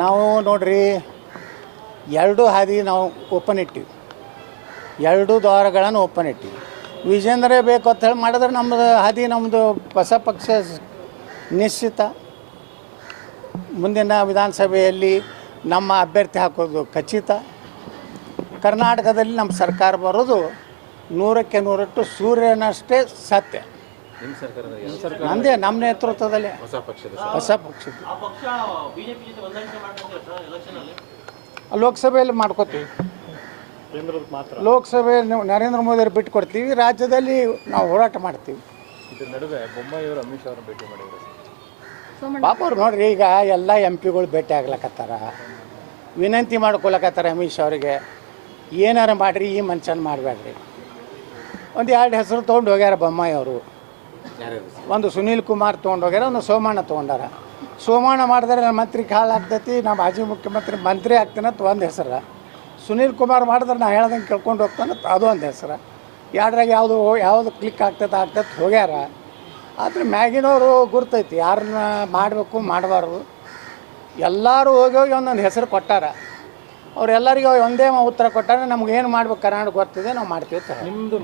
ನಾವು ನೋಡ್ರಿ ಎರಡು ಹಾದಿ ನಾವು ಓಪನ್ ಇಟ್ಟಿವಿ, ಎರಡು ದ್ವಾರಗಳನ್ನು ಓಪನ್ ಇಟ್ಟಿವಿ. ವಿಜೇಂದ್ರೇ ಬೇಕು ಅಂತ ಹೇಳಿ ಮಾಡಿದ್ರೆ ನಮ್ಮದು ಹಾದಿ ನಮ್ಮದು ಹೊಸ ಪಕ್ಷ ನಿಶ್ಚಿತ. ಮುಂದಿನ ವಿಧಾನಸಭೆಯಲ್ಲಿ ನಮ್ಮ ಅಭ್ಯರ್ಥಿ ಹಾಕೋದು ಖಚಿತ. ಕರ್ನಾಟಕದಲ್ಲಿ ನಮ್ಮ ಸರ್ಕಾರ ಬರೋದು 100ಕ್ಕೆ 100 ಸೂರ್ಯನಷ್ಟೇ ಸತ್ಯ. ನಂದೇ ನಮ್ಮ ನೇತೃತ್ವದಲ್ಲಿ ಹೊಸ ಪಕ್ಷದ ಲೋಕಸಭೆಯಲ್ಲಿ ಮಾಡ್ಕೋತೀವಿ. ಲೋಕಸಭೆ ನರೇಂದ್ರ ಮೋದಿ ಅವ್ರು ಬಿಟ್ಟು ಕೊಡ್ತೀವಿ, ರಾಜ್ಯದಲ್ಲಿ ನಾವು ಹೋರಾಟ ಮಾಡ್ತೀವಿ. ಪಾಪ ಅವ್ರು ನೋಡ್ರಿ, ಈಗ ಎಲ್ಲ MP ಗಳು ಭೇಟಿ ಆಗ್ಲಕತ್ತಾರ, ವಿನಂತಿ ಮಾಡ್ಕೊಳಕತ್ತಾರ ಅಮಿತ್ ಅವ್ರಿಗೆ, ಏನಾರು ಮಾಡಿರಿ ಈ ಮನುಷ್ಯನ ಮಾಡಬೇಡ್ರಿ. ಒಂದು 2 ಹೆಸರು ತೊಗೊಂಡು ಹೋಗ್ಯಾರ ಬೊಮ್ಮಾಯಿ ಅವರು. ಒಂದು ಸುನೀಲ್ ಕುಮಾರ್ ತೊಗೊಂಡು ಹೋಗ್ಯಾರ, ಒಂದು ಸೋಮಣ್ಣ ತೊಗೊಂಡಾರ. ಸೋಮಣ್ಣ ಮಾಡಿದ್ರೆ ನನ್ನ ಮಂತ್ರಿ ಕಾಳು ಆಗ್ತೈತಿ, ನಾ ಮಾಜಿ ಮುಖ್ಯಮಂತ್ರಿ ಮಂತ್ರಿ ಆಗ್ತೀನಂತ ಒಂದು ಹೆಸರು. ಸುನೀಲ್ ಕುಮಾರ್ ಮಾಡಿದ್ರೆ ನಾ ಹೇಳ್ದಂಗೆ ಕೇಳ್ಕೊಂಡು ಹೋಗ್ತಾನಂತ ಅದು ಒಂದು ಹೆಸರು. ಎರಡರಾಗ ಯಾವುದು ಕ್ಲಿಕ್ ಆಗ್ತೈತೆ ಹೋಗ್ಯಾರ. ಆದರೆ ಮ್ಯಾಗಿನವರು ಗುರ್ತೈತಿ ಯಾರನ್ನ ಮಾಡಬೇಕು ಮಾಡಬಾರ್ದು. ಎಲ್ಲರೂ ಹೋಗಿ ಒಂದೊಂದು ಹೆಸರು ಕೊಟ್ಟಾರ. ಅವರೆಲ್ಲರಿಗೂ ಒಂದೇ ಉತ್ತರ ಕೊಟ್ಟಾರೆ, ನಮ್ಗೆ ಏನು ಮಾಡ್ಬೇಕು ಕರ್ನಾಟಕ ಗೊತ್ತಿದೆ, ನಾವು ಮಾಡ್ತೀವಿ. ನಿಮ್ಮದು